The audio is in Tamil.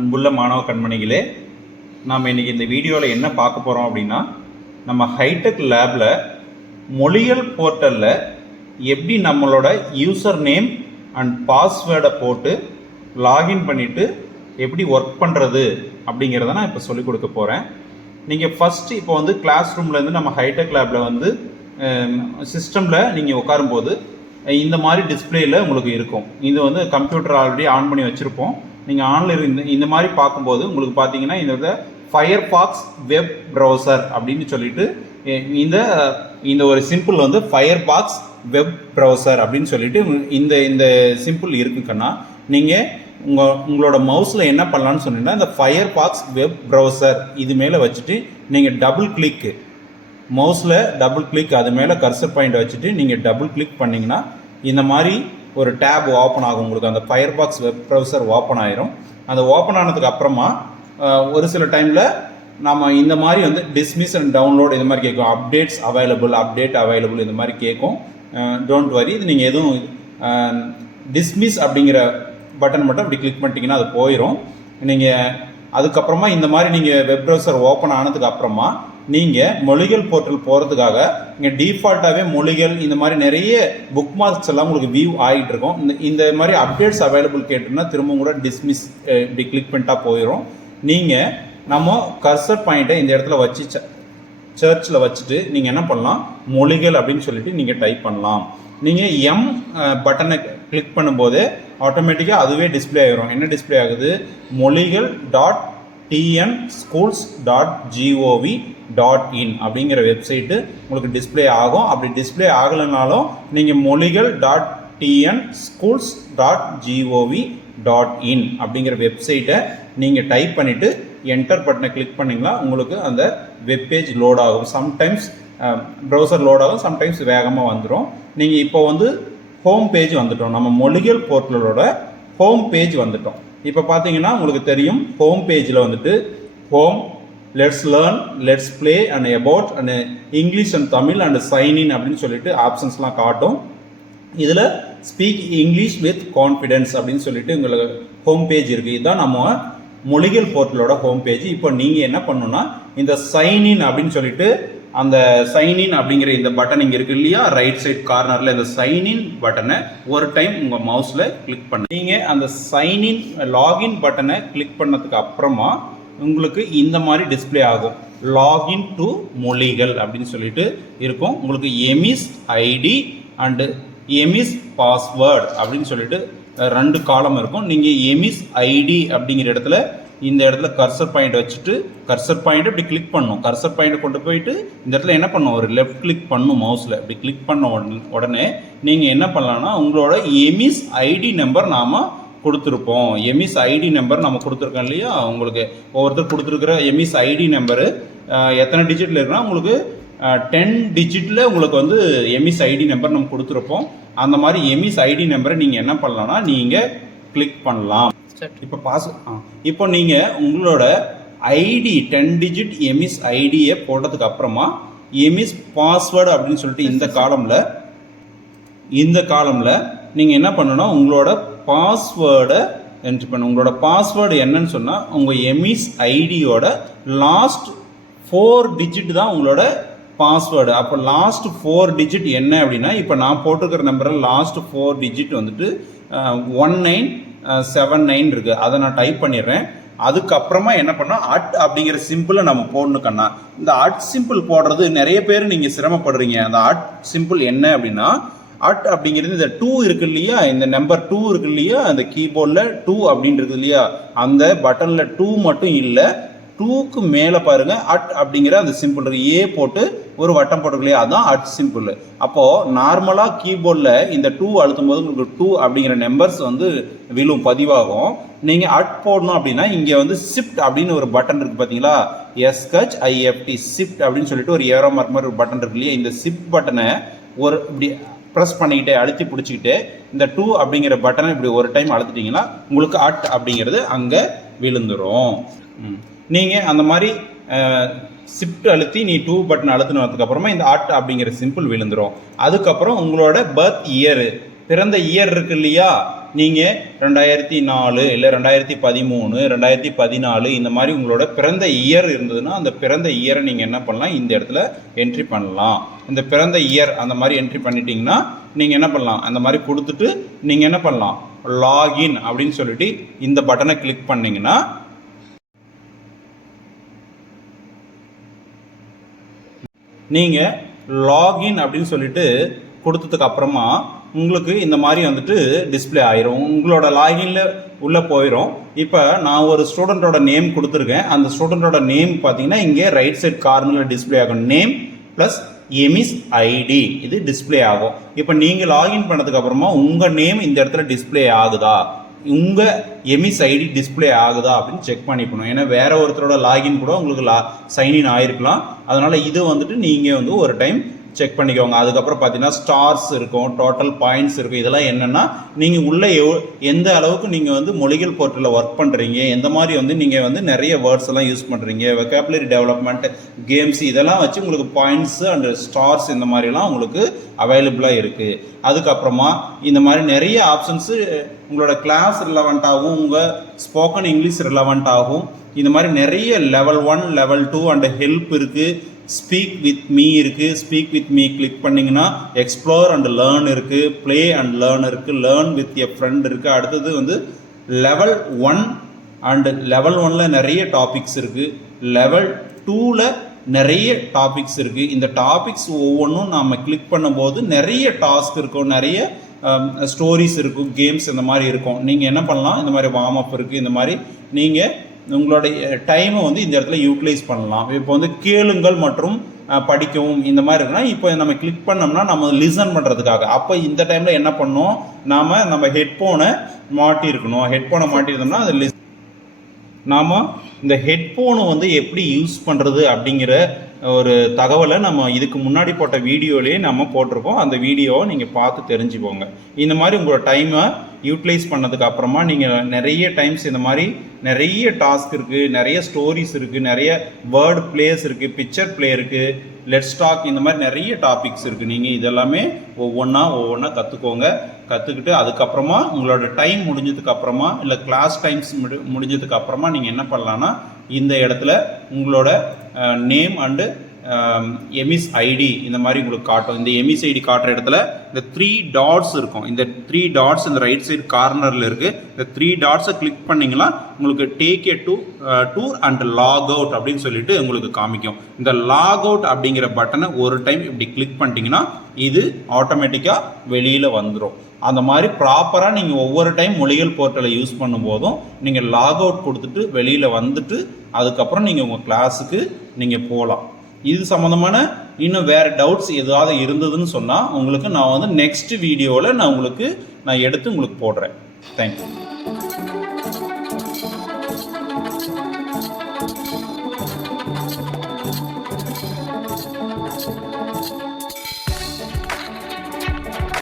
அன்புள்ள மாணவ கண்மணிகளே, நாம் இன்றைக்கி இந்த வீடியோவில் என்ன பார்க்க போகிறோம் அப்படின்னா, நம்ம ஹைடெக் லேபில் மொழிகள் போர்ட்டலில் எப்படி நம்மளோட யூசர் நேம் அண்ட் பாஸ்வேர்டை போட்டு லாகின் பண்ணிவிட்டு எப்படி ஒர்க் பண்ணுறது அப்படிங்கிறத நான் இப்போ சொல்லிக் கொடுக்க போகிறேன். நீங்கள் ஃபஸ்ட்டு இப்போ வந்து கிளாஸ் ரூம்லேருந்து நம்ம ஹைடெக் லேபில் வந்து சிஸ்டமில் நீங்கள் உட்காரும்போது இந்த மாதிரி டிஸ்பிளேயில் உங்களுக்கு இருக்கும். இது வந்து கம்ப்யூட்டர் ஆல்ரெடி ஆன் பண்ணி வச்சுருப்போம். நீங்கள் ஆன்லைன் இந்த மாதிரி பார்க்கும்போது உங்களுக்கு பார்த்தீங்கன்னா இந்த ஃபயர்பாக்ஸ் வெப் ப்ரௌசர் அப்படின்னு சொல்லிட்டு இந்த ஒரு சிம்பிள் வந்து ஃபயர்பாக்ஸ் வெப் ப்ரௌசர் அப்படின்னு சொல்லிட்டு இந்த சிம்பிள் இருக்குன்னா நீங்கள் உங்களோட மவுஸில் என்ன பண்ணலான்னு சொன்னீங்கன்னா இந்த ஃபயர்பாக்ஸ் வெப் ப்ரௌசர் இது மேலே வச்சுட்டு நீங்கள் மவுஸில் டபுள் கிளிக் அது மேலே கர்சர் பாயிண்ட் வச்சுட்டு நீங்கள் டபுள் கிளிக் பண்ணிங்கன்னா இந்த மாதிரி ஒரு டேப் ஓப்பன் ஆகும். உங்களுக்கு அந்த ஃபயர்பாக்ஸ் வெப் ப்ரௌசர் ஓப்பன் ஆயிரும். அந்த ஓப்பன் ஆனதுக்கு அப்புறமா ஒரு சில டைமில் நம்ம இந்த மாதிரி வந்து டிஸ்மிஸ் அண்ட் டவுன்லோட் இந்த மாதிரி கேட்கும். அப்டேட் அவைலபிள் இந்த மாதிரி கேட்கும். டோன்ட் வரி, இது நீங்கள் எதுவும் டிஸ்மிஸ் அப்படிங்கிற பட்டன் மட்டும் அப்படி கிளிக் பண்ணிட்டீங்கன்னா அது போயிடும். நீங்கள் அதுக்கப்புறமா இந்த மாதிரி நீங்கள் வெப் ப்ரௌசர் ஓப்பன் ஆனதுக்கு அப்புறமா நீங்கள் மொழிகள் போர்ட்டல் போகிறதுக்காக இங்கே டிஃபால்ட்டாகவே மொழிகள் இந்த மாதிரி நிறைய புக் மார்க்ஸ் எல்லாம் உங்களுக்கு வியூ ஆகிட்டு இருக்கும். இந்த மாதிரி அப்டேட்ஸ் அவைலபிள் கேட்டோம்னா திரும்பவும் கூட டிஸ்மிஸ் இப்படி கிளிக் பண்ணிட்டா போயிடும். நீங்கள் நம்ம கர்சர் பாயிண்ட்டை இந்த இடத்துல வச்சு சர்ச்சில் வச்சுட்டு நீங்கள் என்ன பண்ணலாம், மொழிகள் அப்படின்னு சொல்லிட்டு நீங்கள் டைப் பண்ணலாம். நீங்கள் எம் பட்டனை கிளிக் பண்ணும்போது ஆட்டோமேட்டிக்காக அதுவே டிஸ்பிளே ஆகிரும். என்ன டிஸ்பிளே ஆகுது, moligal.tnschools.gov.in அப்படிங்கிற வெப்சைட்டு உங்களுக்கு டிஸ்பிளே ஆகும். அப்படி டிஸ்பிளே ஆகலைனாலும் நீங்கள் moligal.tnschools.gov.in அப்படிங்கிற வெப்சைட்டை நீங்கள் டைப் பண்ணிவிட்டு என்டர் பட்டனை கிளிக் பண்ணிங்கன்னா உங்களுக்கு அந்த வெப்பேஜ் லோட் ஆகும். சம்டைம்ஸ் ப்ரௌசர் லோட் ஆகும், சம்டைம்ஸ் வேகமாக வந்துடும். நீங்கள் இப்போ வந்து ஹோம் பேஜ் வந்துட்டோம், நம்ம மொழிகள் போர்ட்டலோட ஹோம் பேஜ் வந்துட்டோம். இப்போ பார்த்தீங்கன்னா உங்களுக்கு தெரியும், ஹோம் பேஜில் வந்துட்டு home, let's learn, let's play and about and English and Tamil and sign in அப்படின்னு சொல்லிட்டு ஆப்ஷன்ஸ்லாம் காட்டும். இதில் ஸ்பீக் இங்கிலீஷ் வித் கான்ஃபிடென்ஸ் அப்படின்னு சொல்லிட்டு உங்களுக்கு ஹோம் பேஜ் இருக்குது. இதுதான் நம்ம மொழிகள் போர்ட்டலோட ஹோம் பேஜ். இப்போ நீங்கள் என்ன பண்ணணும்னா இந்த சைன் இன் அப்படின்னு சொல்லிட்டு அந்த சைன் இன் அப்படிங்கிற இந்த பட்டன் இங்கே இருக்கு இல்லையா, ரைட் சைட் கார்னரில் இந்த சைன் இன் பட்டனை ஒரு டைம் உங்கள் மவுஸில் கிளிக் பண்ண நீங்கள் அந்த சைன் இன் லாகின் பட்டனை கிளிக் பண்ணதுக்கு அப்புறமா உங்களுக்கு இந்த மாதிரி டிஸ்பிளே ஆகும். லாகின் டு மொழிகள் அப்படின்னு சொல்லிட்டு இருக்கும். உங்களுக்கு EMIS ID and EMIS password அப்படின்னு சொல்லிட்டு 2 காலம் இருக்கும். நீங்கள் எமிஸ் ஐடி அப்படிங்கிற இடத்துல இந்த இடத்துல கர்சர் பாயிண்ட் வச்சுட்டு கர்சர் பாயிண்ட் இப்படி கிளிக் பண்ணணும். கர்சர் பாயிண்ட் கொண்டு போயிட்டு இந்த இடத்துல என்ன பண்ணணும், ஒரு லெஃப்ட் கிளிக் பண்ணணும் மவுஸில். இப்படி கிளிக் பண்ண உடனே நீங்கள் என்ன பண்ணலாம்னா உங்களோட எமிஸ் ஐடி நம்பர் நாம் கொடுத்துருப்போம். எமிஸ் ஐடி நம்பர் நம்ம கொடுத்துருக்கோம் இல்லையா, உங்களுக்கு ஒவ்வொருத்தர் கொடுத்துருக்குற எமிஸ் ஐடி நம்பரு எத்தனை டிஜிட்டில் இருக்குன்னா உங்களுக்கு 10 டிஜிட்டில் உங்களுக்கு வந்து எமிஸ் ஐடி நம்பர் நம்ம கொடுத்துருப்போம். அந்த மாதிரி எமிஸ் ஐடி நம்பரை நீங்கள் என்ன பண்ணலாம்னா நீங்கள் கிளிக் பண்ணலாம். இப்போ நீங்கள் உங்களோட ஐடி 10 டிஜிட் எமிஸ் ஐடியை போட்டதுக்கு அப்புறமா எமிஸ் பாஸ்வேர்டு அப்படின்னு சொல்லிட்டு இந்த காலமில் நீங்கள் என்ன பண்ணணும்னா உங்களோட பாஸ்வேர்டை என்ட்ரி பண்ணணும். உங்களோட பாஸ்வேர்டு என்னன்னு சொன்னால் உங்கள் எமிஸ் ஐடியோட லாஸ்ட் 4 டிஜிட் தான் உங்களோட பாஸ்வேர்டு. அப்போ லாஸ்ட் 4 டிஜிட் என்ன அப்படின்னா, இப்போ நான் போட்டிருக்கிற நம்பரில் லாஸ்ட் 4 டிஜிட் வந்துட்டு 1979 இருக்குது. அதை நான் டைப் பண்ணிடுறேன். அதுக்கப்புறமா என்ன பண்ணால் அட் அப்படிங்கிற சிம்பிளை நம்ம போடணுக்கண்ணா. இந்த அட் சிம்பிள் போடுறது நிறைய பேர் நீங்கள் சிரமப்படுறீங்க. அந்த அட் சிம்பிள் என்ன அப்படின்னா, அட் அப்படிங்கிறது இந்த 2 இருக்கு இல்லையா, இந்த நம்பர் 2 இருக்கு இல்லையா, அந்த கீபோர்டில் 2 அப்படின்றது இல்லையா, அந்த பட்டனில் 2 மட்டும் இல்லை, 2க்கு மேலே பாருங்க அட் அப்படிங்கிற அந்த சிம்பிள் இருக்கு. ஏ போட்டு ஒரு வட்டம் போட்டுருக்கு இல்லையா, அதுதான் அட் சிம்பிள். அப்போது நார்மலாக கீபோர்டில் இந்த 2 அழுத்தும் போது உங்களுக்கு 2 அப்படிங்கிற நம்பர்ஸ் வந்து விழும், பதிவாகும். நீங்கள் அட் போடணும் அப்படின்னா இங்கே வந்து ஷிஃப்ட் அப்படின்னு ஒரு பட்டன் இருக்குது பார்த்தீங்களா, SHIFT ஷிஃப்ட் அப்படின்னு சொல்லிட்டு ஒரு ஏரோ மார்க் மாதிரி ஒரு பட்டன் இருக்கு இல்லையா, இந்த ஷிஃப்ட் பட்டனை ஒரு இப்படி ப்ரெஸ் பண்ணிக்கிட்டே அழுத்தி பிடிச்சிக்கிட்டு இந்த 2 அப்படிங்கிற பட்டனை இப்படி ஒரு டைம் அழுத்திட்டிங்கன்னா உங்களுக்கு அட் அப்படிங்கிறது அங்கே விழுந்துடும். நீங்கள் அந்த மாதிரி ஷிஃப்ட் அழுத்தி நீ 2 பட்டன் அழுத்தினதுக்கப்புறமா இந்த அட் அப்படிங்கிற சிம்பிள் விழுந்துடும். அதுக்கப்புறம் உங்களோட பர்த் இயரு, பிறந்த இயர் இருக்கு இல்லையா, நீங்கள் 2004 இல்லை 2013 2014 இந்த மாதிரி உங்களோட பிறந்த இயர் இருந்ததுன்னா அந்த பிறந்த இயரை நீங்கள் என்ன பண்ணலாம், இந்த இடத்துல என்ட்ரி பண்ணலாம். இந்த பிறந்த இயர் அந்த மாதிரி என்ட்ரி பண்ணிட்டீங்கன்னா நீங்கள் என்ன பண்ணலாம், அந்த மாதிரி கொடுத்துட்டு நீங்கள் என்ன பண்ணலாம், லாகின் அப்படின்னு சொல்லிட்டு இந்த பட்டனை கிளிக் பண்ணிங்கன்னா நீங்கள் லாகின் அப்படின்னு சொல்லிட்டு கொடுத்ததுக்கு அப்புறமா உங்களுக்கு இந்த மாதிரி வந்துட்டு டிஸ்பிளே ஆயிரும். உங்களோட லாகின்ல உள்ளே போயிடும். இப்போ நான் ஒரு ஸ்டூடெண்ட்டோட நேம் கொடுத்துருக்கேன். அந்த ஸ்டூடெண்ட்டோட நேம் பார்த்தீங்கன்னா இங்கே ரைட் சைட் கார்னரில் டிஸ்பிளே ஆகும். நேம் ப்ளஸ் எமிஸ் ஐடி இது டிஸ்பிளே ஆகும். இப்போ நீங்கள் லாகின் பண்ணதுக்கு அப்புறமா உங்கள் நேம் இந்த இடத்துல டிஸ்பிளே ஆகுதா, உங்கள் எமிஸ் ஐடி டிஸ்பிளே ஆகுதா அப்படின்னு செக் பண்ணிக்கணும். ஏன்னா வேற ஒருத்தரோட லாகின் கூட உங்களுக்கு சைன்இன் ஆகிருக்கலாம். அதனால் இது வந்துட்டு நீங்கள் வந்து ஒரு டைம் செக் பண்ணிக்கோங்க. அதுக்கப்புறம் பார்த்தீங்கன்னா ஸ்டார்ஸ் இருக்கும், டோட்டல் பாயிண்ட்ஸ் இருக்கும். இதெல்லாம் என்னென்னா நீங்கள் உள்ளே எந்த அளவுக்கு நீங்கள் வந்து மொழிகள் போர்ட்டலில் ஒர்க் பண்ணுறீங்க, எந்த மாதிரி வந்து நீங்கள் வந்து நிறைய வேர்ட்ஸ் எல்லாம் யூஸ் பண்ணுறீங்க, வெக்காபுலரி டெவலப்மெண்ட், கேம்ஸ் இதெல்லாம் வச்சு உங்களுக்கு பாயிண்ட்ஸு அண்ட் ஸ்டார்ஸ் இந்த மாதிரிலாம் உங்களுக்கு அவைலபிளாக இருக்குது. அதுக்கப்புறமா இந்த மாதிரி நிறைய ஆப்ஷன்ஸு உங்களோட கிளாஸ் ரிலவெண்ட்டாகவும் உங்கள் ஸ்போக்கன் இங்கிலீஷ் ரிலவெண்ட்டாகவும் இந்த மாதிரி நிறைய லெவல் 1 லெவல் 2 அண்ட் ஹெல்ப் இருக்குது. ஸ்பீக் வித் மீ இருக்குது. ஸ்பீக் வித் மீ கிளிக் பண்ணிங்கன்னா எக்ஸ்ப்ளோர் அண்ட் லேர்ன் இருக்குது, ப்ளே அண்ட் லேர்ன் இருக்குது, லேர்ன் வித் எ ஃப்ரெண்ட் இருக்குது. அடுத்தது வந்து லெவல் 1 அண்ட் லெவல் 1ல் நிறைய டாபிக்ஸ் இருக்குது, லெவல் 2ல் நிறைய டாபிக்ஸ் இருக்குது. இந்த டாபிக்ஸ் ஒவ்வொன்றும் நாம் கிளிக் பண்ணும்போது நிறைய டாஸ்க் இருக்கும், நிறைய ஸ்டோரிஸ் இருக்கும், கேம்ஸ் இந்த மாதிரி இருக்கும். நீங்கள் என்ன பண்ணலாம், இந்த மாதிரி வார்ம் அப் இருக்குது, இந்த மாதிரி நீங்கள் உங்களுடைய டைமை வந்து இந்த இடத்துல யூட்டிலைஸ் பண்ணலாம். இப்போ வந்து கேளுங்கள் மற்றும் படிக்கவும் இந்த மாதிரி இருக்குன்னா இப்போ நம்ம கிளிக் பண்ணோம்னா நம்ம லிசன் பண்ணுறதுக்காக. அப்போ இந்த டைமில் என்ன பண்ணோம், நம்ம ஹெட்ஃபோனை மாட்டியிருக்கணும். ஹெட்ஃபோனை மாட்டியிருந்தோம்னா அது நாம் இந்த ஹெட்ஃபோனை வந்து எப்படி யூஸ் பண்ணுறது அப்படிங்கிற ஒரு தகவலை நம்ம இதுக்கு முன்னாடி போட்ட வீடியோலேயே நம்ம போட்டிருக்கோம். அந்த வீடியோவை நீங்கள் பார்த்து தெரிஞ்சுக்கோங்க. இந்த மாதிரி உங்களோட டைமை யூட்டிலைஸ் பண்ணதுக்கு அப்புறமா நீங்கள் நிறைய டைம்ஸ் இந்த மாதிரி நிறைய டாஸ்க் இருக்குது, நிறைய ஸ்டோரிஸ் இருக்குது, நிறைய வேர்டு பிளேஸ் இருக்குது, பிக்சர் பிளே இருக்குது, லெட்ஸ் டாக் இந்த மாதிரி நிறைய டாபிக்ஸ் இருக்குது. நீங்கள் இதெல்லாமே ஒவ்வொன்றா கற்றுக்கிட்டு அதுக்கப்புறமா உங்களோட டைம் முடிஞ்சதுக்கு அப்புறமா இல்லை கிளாஸ் டைம்ஸ் முடிஞ்சதுக்கு அப்புறமா நீங்கள் என்ன பண்ணலான்னா இந்த இடத்துல உங்களோட நேம் அண்டு எமிஸ் ஐடி இந்த மாதிரி உங்களுக்கு காட்டும். இந்த எமிஸ் ஐடி காட்டுற இடத்துல இந்த 3 டாட்ஸ் இருக்கும். இந்த 3 டாட்ஸ் இந்த ரைட் சைடு கார்னரில் இருக்குது. இந்த 3 டாட்ஸை கிளிக் பண்ணிங்கன்னா உங்களுக்கு take a tour and log out அப்படின்னு சொல்லிட்டு உங்களுக்கு காமிக்கும். இந்த லாக் அவுட் அப்படிங்கிற பட்டனை ஒரு டைம் இப்படி கிளிக் பண்ணிட்டீங்கன்னா இது ஆட்டோமேட்டிக்காக வெளியில் வந்துடும். அந்த மாதிரி ப்ராப்பராக நீங்கள் ஒவ்வொரு டைம் மொழிகள் போர்ட்டலை யூஸ் பண்ணும்போதும் நீங்கள் லாக் அவுட் கொடுத்துட்டு வெளியில் வந்துட்டு அதுக்கப்புறம் நீங்கள் உங்கள் கிளாஸுக்கு நீங்கள் போகலாம். இது சம்மந்தமான இன்னும் வேறு டவுட்ஸ் ஏதாவது இருந்ததுன்னு சொன்னால் உங்களுக்கு நான் வந்து நெக்ஸ்ட் வீடியோவில் நான் எடுத்து உங்களுக்கு போடுறேன். தேங்க்யூ.